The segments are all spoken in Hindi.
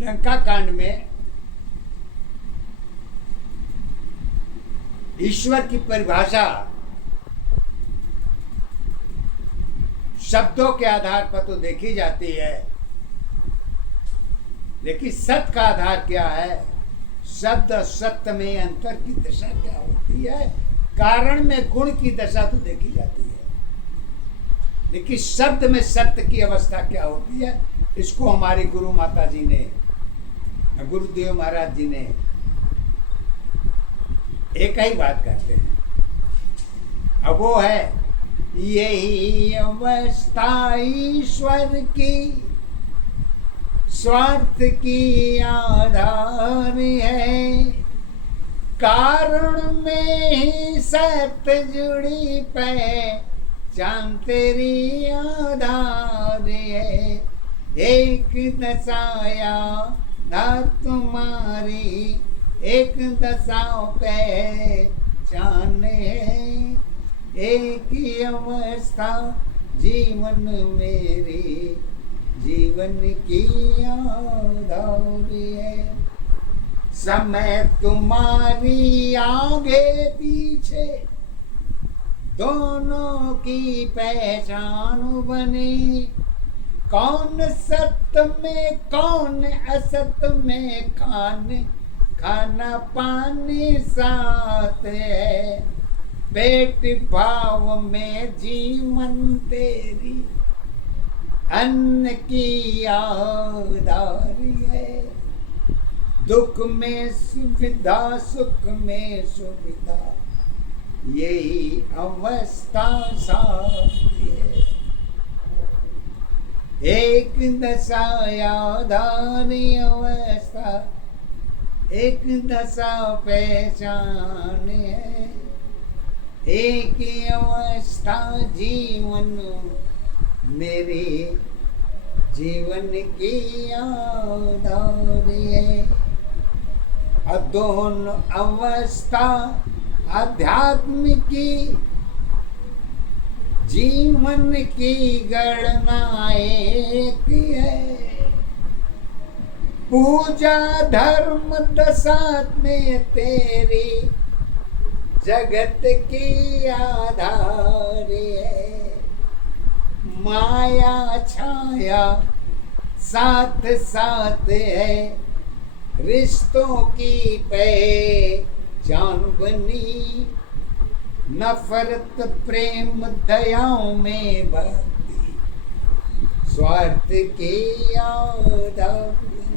लंका कांड में ईश्वर की परिभाषा शब्दों के आधार पर तो देखी जाती है, लेकिन सत्य का आधार क्या है? शब्द और सत्य में अंतर की दशा क्या होती है? कारण में गुण की दशा तो देखी जाती है, लेकिन शब्द में सत्य की अवस्था क्या होती है, इसको हमारी गुरु माता जी ने, गुरुदेव महाराज जी ने एक ही बात करते हैं। अब वो है, यही अवस्था ईश्वर की स्वार्थ की आधार है, कारण में ही सत्य जुड़ी पहचान तेरी आधार है। एक दशाया ना तुम्हारी एक दशा पहचान है, एक ही अवस्था जीवन मेरी जीवन की आधार है। समय तुम्हारी आगे पीछे दोनों की पहचान बनी, कौन सत्य में कौन असत्य में खाना पानी साथ है, पेट भाव में जीवन तेरी अन्न की आधारी है। दुख में सुविधा सुख में सुविधा यही अवस्था साथी है। एक दशा आधारी अवस्था एक दशा पहचान है, एक ही अवस्था जीवन मेरे जीवन की आधार है। दोनों अवस्था आध्यात्म की जीवन की गणना एक है, पूजा धर्म दशा में तेरी जगत की आधार है। माया छाया साथ साथ है, रिश्तों की पहचान बनी, नफरत प्रेम दयाओं में भक्ति स्वार्थ की आधार बनी।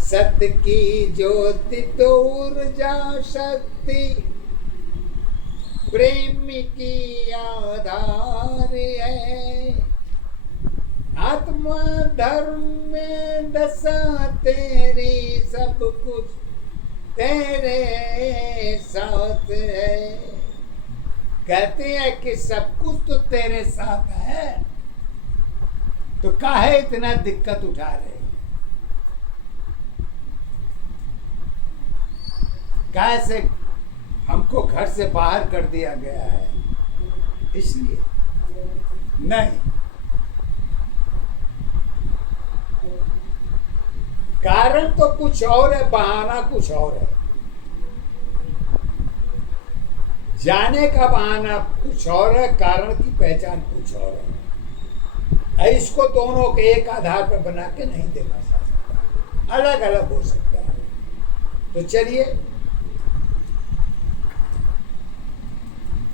सत्य की ज्योति तो ऊर्जा शक्ति प्रेम की आधार है। आत्मा धर्म में दशा तेरी सब कुछ तेरे साथ है। कहते हैं कि सब कुछ तो तेरे साथ है, तो काहे इतना दिक्कत उठा रहे? कैसे हमको घर से बाहर कर दिया गया है, इसलिए नहीं। कारण तो कुछ और है, बहाना कुछ और है। जाने का बहाना कुछ और है, कारण की पहचान कुछ और है। इसको दोनों के एक आधार पर बना के नहीं देखा जा सकता, अलग अलग हो सकता है। तो चलिए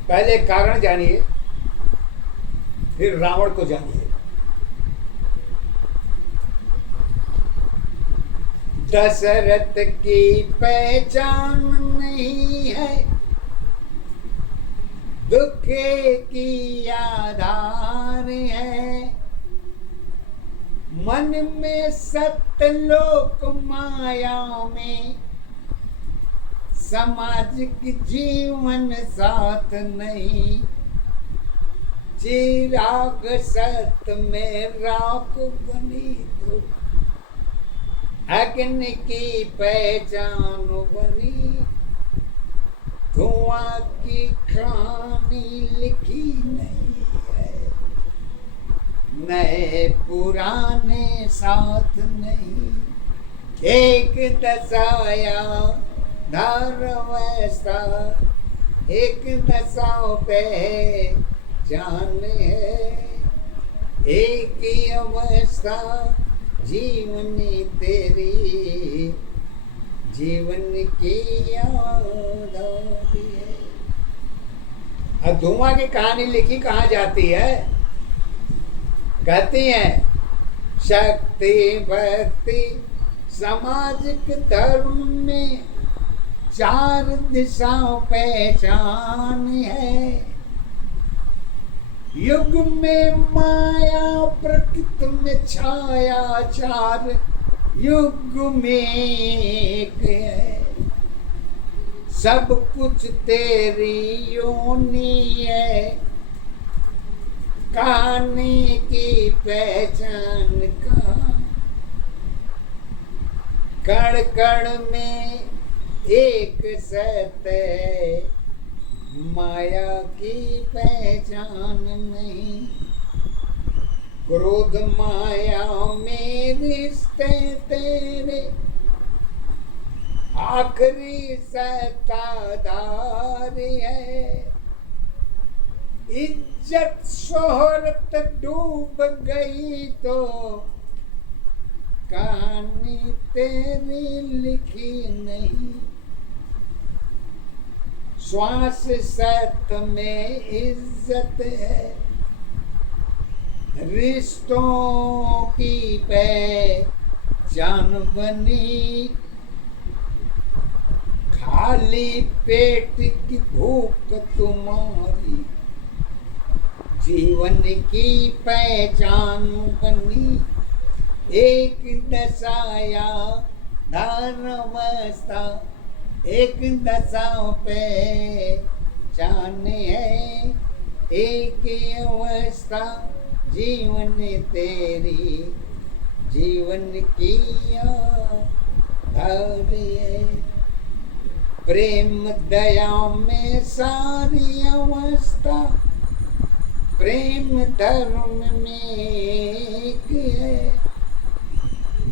पहले कारण जानिए, फिर रावण को जानिए। दशरथ की पहचान नहीं है, दुख की आधार है। मन में सत्य लोक माया में सामाजिक जीवन साथ नहीं, चिराग सत्य में राख बनी तो अग्नि की पहचान बनी। धुआं की कहानी लिखी नहीं है, नए पुराने साथ नहीं, एक दशाया धारवस्था, एक दशाओं पे जान है, एक ही अवस्था जीवनी तेरी, जीवन की याद आती है। अब धुआं की कहानी लिखी कहाँ जाती है? कहती है शक्ति भक्ति सामाजिक धर्म में चार दिशाओं पहचान है, युग में माया प्रकृति में छाया, चार युग में एक है, सब कुछ तेरी योनि है, कहानी की पहचान का, कण कण में एक सत्य, माया की पहचान नहीं, क्रोध माया में रिश्ते तेरे, आखिरी सत्ताधार है, इज्जत शोहरत डूब गई तो कहानी तेरी लिखी नहीं, श्वास सत्य में इज्जत है, रिश्तों की पहचान बनी, खाली पेट की भूख तुम्हारी, जीवन की पहचान बनी, एक दशाया धारवस्था, एक दशाओं पे जाने है, एक अवस्था जीवन तेरी, जीवन की याद है, प्रेम दया में सारी अवस्था, प्रेम धर्म में एक है,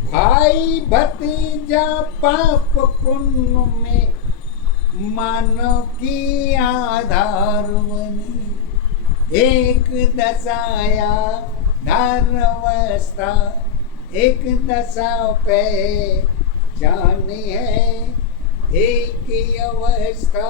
भाई भतीजा पाप पुण्य में मानव की आधार बनी, एक दशाया धारवस्था, एक दशा पे जाने है, एक ही अवस्था